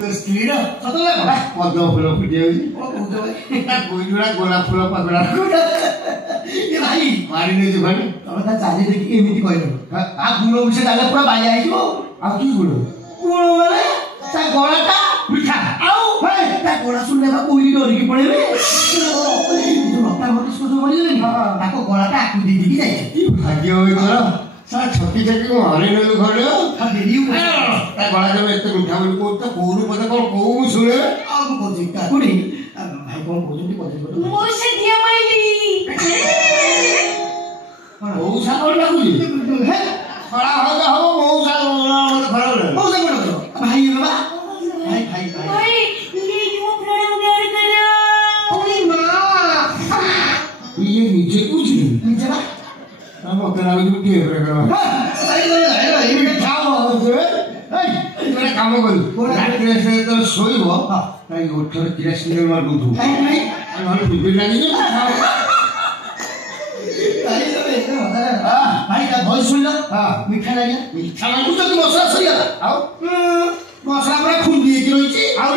तो स्त्री ना सतो ना बड़ा पद्म फूल फुटी होई ओ कहतो भाई ता गोइडुरा गोलाप फूल पकड़ा ए भाई मारी ने जो भाई तमे ता चाली देखि एमिति कहलो आ गुण विषय डाले पूरा बाया आइबो आ की गुण माने ता गलाटा मिठा आउ हे ता गला सुनले बा कोइली डरी की पड़ेबे जो लता मत को जो मरिले ताको गलाटा आकु दे दिकी जाय की भाग्य होई तोरा सा छकी छकी को हरे ने घरे खा देली ता गला जब एते मिठा बोली को तो कोरु पदे को को सुने आ को जिका कुड़ी भाई कोन कोजती पदे मो से दिया माइली ओ सा और लागुली हे खड़ा होगा हो मो सा मत खड़ा रे मो से बोलो भाई बाबा भाई भाई भाई ले जो प्रणाम कर करो ओए मां ये नीचे कुछ नीचे बा हम ओकरा भी के करो सही बोले ये भी खाओ ए तोरा काम कर रात्रि से तो सोइबो ताई ओठर किरास मिल मार दूधु भाई हम बिबिल लागी ताई तो ऐसे होता है भाई का भॉइस सुन लो मीठा लागू तो मसला सरिया आओ मसला पूरा खून दिए कि रहिछि आउ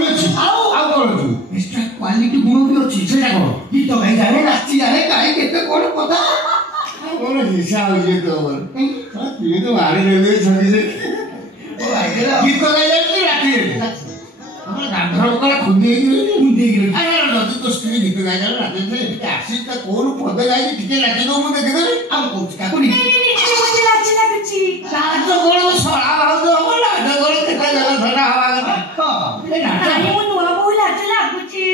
कोन एक्स्ट्रा क्वालिटी गुण भी अछि सेटा कोन गीत गाई जाने नाची जाने काई केते कोन पता कोन हिसाब जे तो ये तो मारे ले छकी से ओ आइला गीत गाई जाने राती हमरा गांधर कोला खुंदी गिरी अरे नदी तो स्त्री गीत गाई जाने राती से आसी त कोन पद गाई ठीके लागी दो मु देखि दे हम को का कोनी मते लाची लागछि साज कोन सळा भाउ दो हम लाड कोन केता जला धरा हवा का अरे मु नुवा बोल लाची लागछि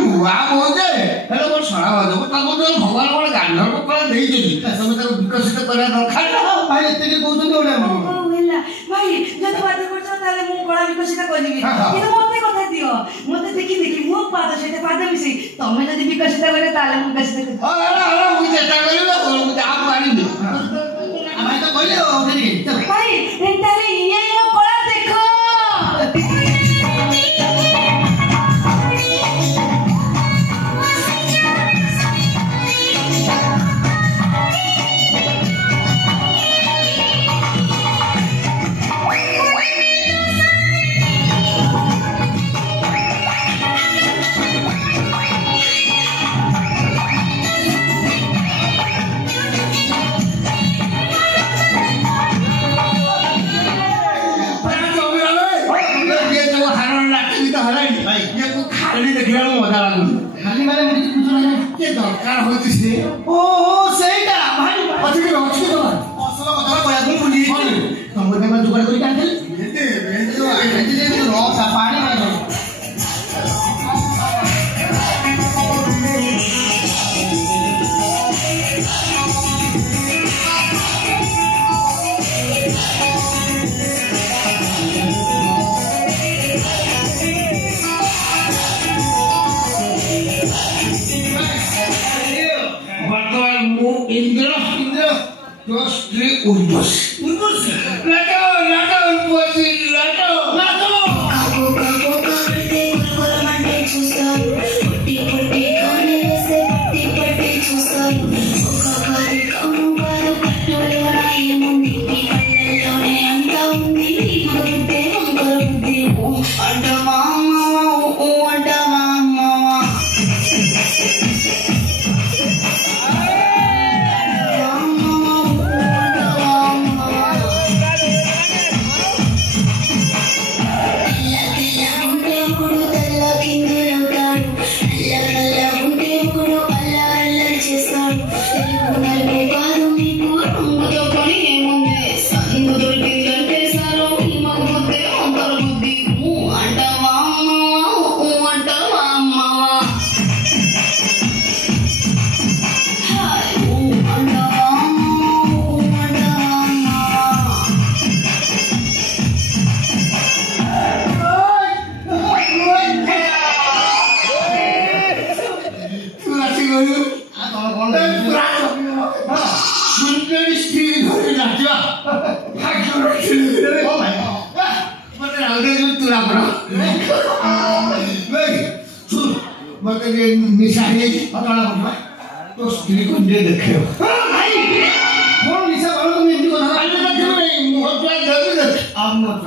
नुवा बोजे हेलो कोन सळा भाउ दो ताको तो भगवान कोन गांधर कोला देई देली तमे ताको विकसित करा दरकार भाई एते के कहउछन ओडा होला भाई जद बात करछ ताले मु कोला विकसित करबी किंतु मते कथा दियो मते देखि मु पाद सेते पाद मिसी तमे जदी विकसित करे ताले मु विकसित कर अरे मु चेष्टा करिबो मु आप मारिबे भाई तो कहले ओ भाई ताले ये मो कोला देखो खाली देखिला मजा लागु खाली माने मुझे कुछ नहीं के दरकार होती से ओ सेटा भाई पछी रखी तो असला कथा कोया को पुली तुम बोले मैं जुगाड़ करी काट दे एते बेंजो आई भेजी दे रो सा पानी मारो Indra, dos, tres, undus. Lato, Kago, karte, kola mande chustaru. Putti, kane se, putti, chustaru. Oka kare kaunu baru, nole waraye mundi. Kallallone anta undi, marude, mangarude. Anta mama, anta mama. निशानी तो स्त्री को दे देखे भाई कौन निशा वाला तुम इंदी को धरा नहीं मुंह पे दे दे अब मत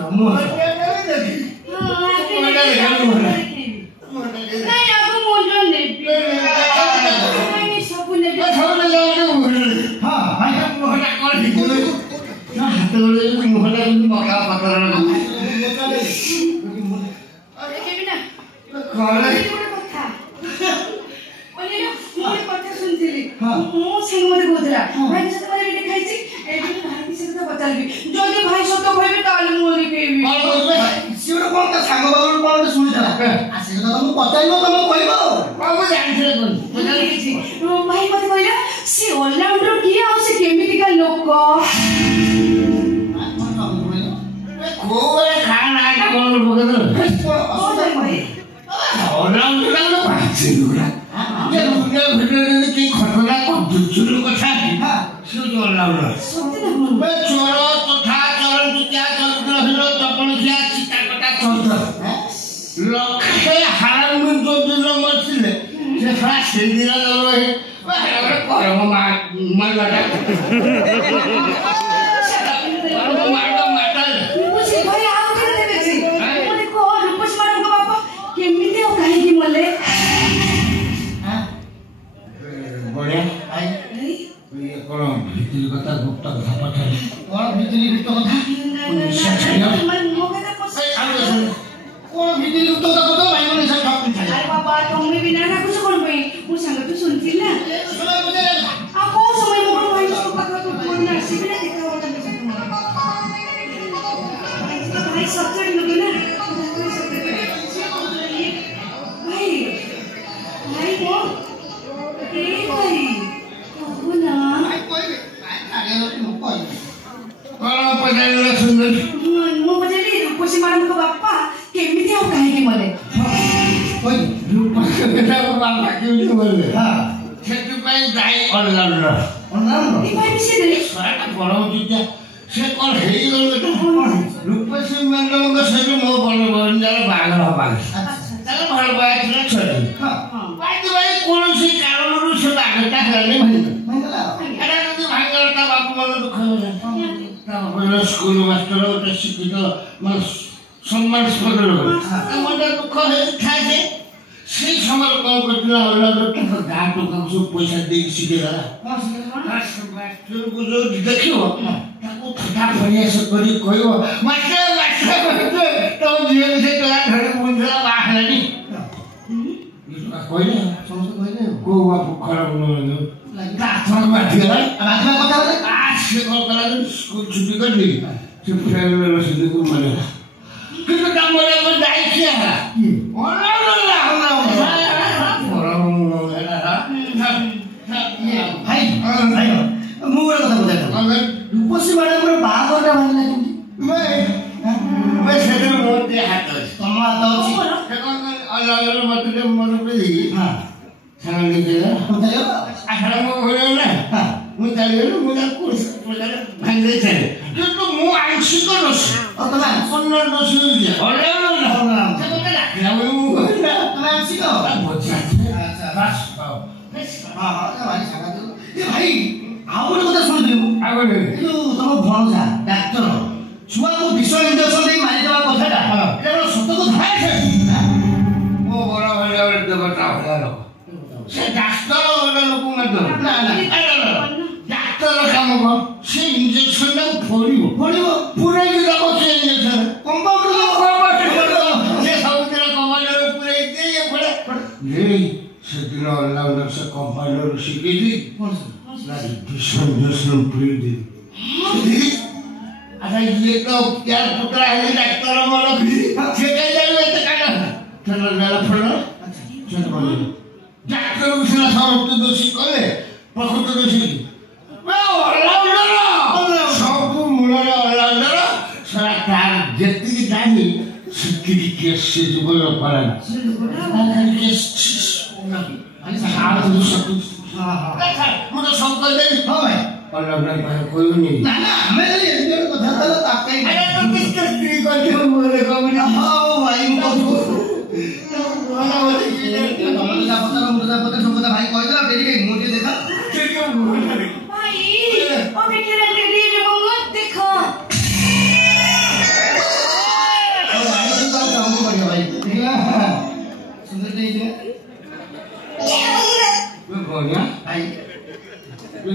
भाई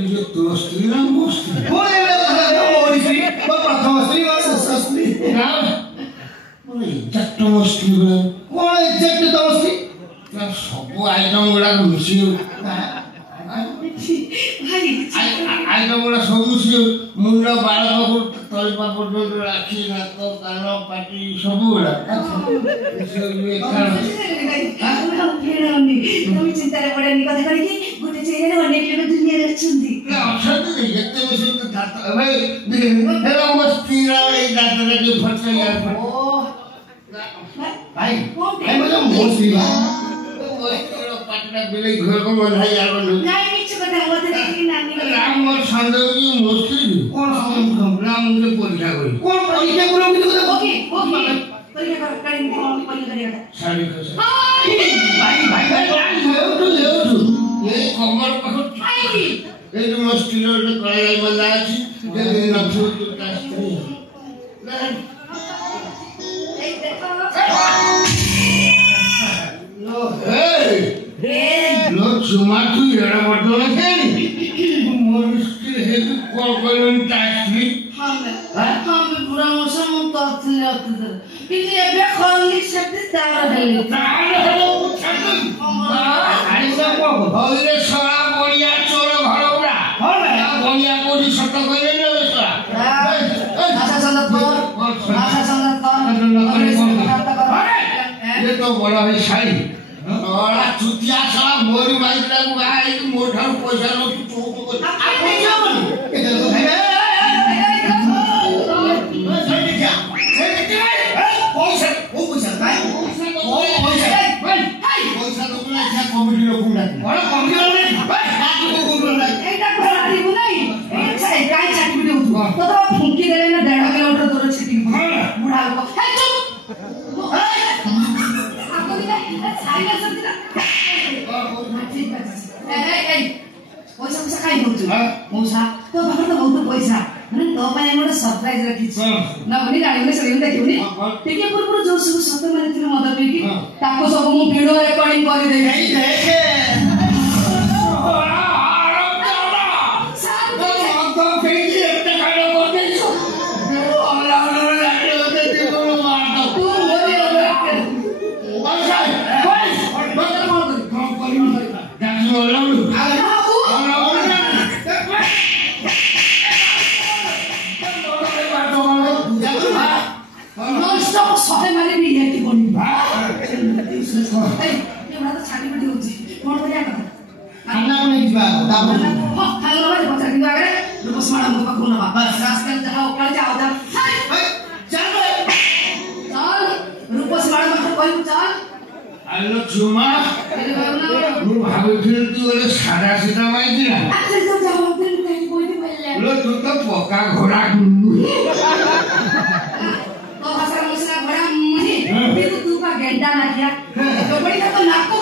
जो तो स्त्री ना वो स्त्री बोले मोरी स्त्री प्रथम स्त्री शेष स्त्री ना बोले जट्टम स्त्री बोले कौन एग्जैक्ट तम स्त्री सब आइटम गुड़ा मिसी आइटम गुड़ा सब मिसी मुंड बाल पापड़ तल पापड़ राखी नाक कान पाटी सब गुड़ा चिंता पड़ेनि कथा करी गोटे जगह अनेक लोग दुनिया रचुंदी अछंती जते मिसी तो दाता भाई हेलो मस्ती रा ए दाता के फटके यार ओ भाई भाई मुझे मोर स्त्री पाटना बिले घर को बंधा यार बंधु नहीं मिछ कथा होते देखि नानी राम और संदेवी मुस्त्री कौन संदेवी राम के परीक्षा करी कौन परीक्षा करो कि ओके परीक्षा करेंगे परीक्षा करेगा साड़ी का भाई ये कमर पर ये जो मुस्त्री रो कलाई बंधा अछि जे नथु तो कास्त्री एक देखो लो चुमा तू एड़ा बटो के मुस्त्री है कॉल करून कास्त्री हम पूरा मौसम तो आते ये बेखली शब्द तारा है तारा ऐसा को भइले सरा बढिया चोर घरौरा होला बढिया कोडी सट्ट कइले न यसरा आशा संदत ये तो बड़ा है शाही और चुतिया साला मोरी माइला गाय मोठा पैसा लो चोक को आप क्या बोल इधर को है पैसा तो ना क्या कॉमेडी लो कुंडा बड़ा कॉमेडी लो एटा घरारी बुलाई ए छाई काय चाटी बिडे उठो तो तो फुंकी देले ना 1.5 किलोमीटर दूर छिटी बुढ़ा को हे चुप आपको भी ना साइलेंस कर दिला ठीक है ए पैसा खाइ होछु पैसा तो भर तो बहुत पैसा ମାନେ ତୋ ପାଇଁ ଗୋଟେ ସରପ୍ରାଇଜ ରଖିଛି ନା ବୋଲି ଗାଡ଼ି ସରି ଦେଖିବୁନି ଟିକେ ପୂର୍ବରୁ ଯୋଉ ସବୁ ସତ ମାନେ ଥିଲେ ମଦ ପିଇକି ତାକୁ ସବୁ ମୁଁ ଭିଡିଓ ରେକର୍ଡିଂ କରି ଦେଇ ଦେଖେ सहे मारे भी है कि बोली ए ये बड़ा तो छाटी पटी होची कोन बलिया कथा खाना को नहीं जीवा दाबो हो खाना वाले पत्थर किंतु आगे रूपस मारा मुख को ना बस रास्ते जहां उकड़ जाओ जा चल रूपस मारा मुख कोई चल आलो चुमा मु भाबुथिल तू ओले सादा सीधा माइदिला अच्छा तो जाओ दिन कहीं कोई नहीं बोलले लो तू तो पका घोड़ा गुल्लू तो भाषा मुसला घोड़ा मुनी तू का गेंडा ना किया तो बड़ी का तो नाक को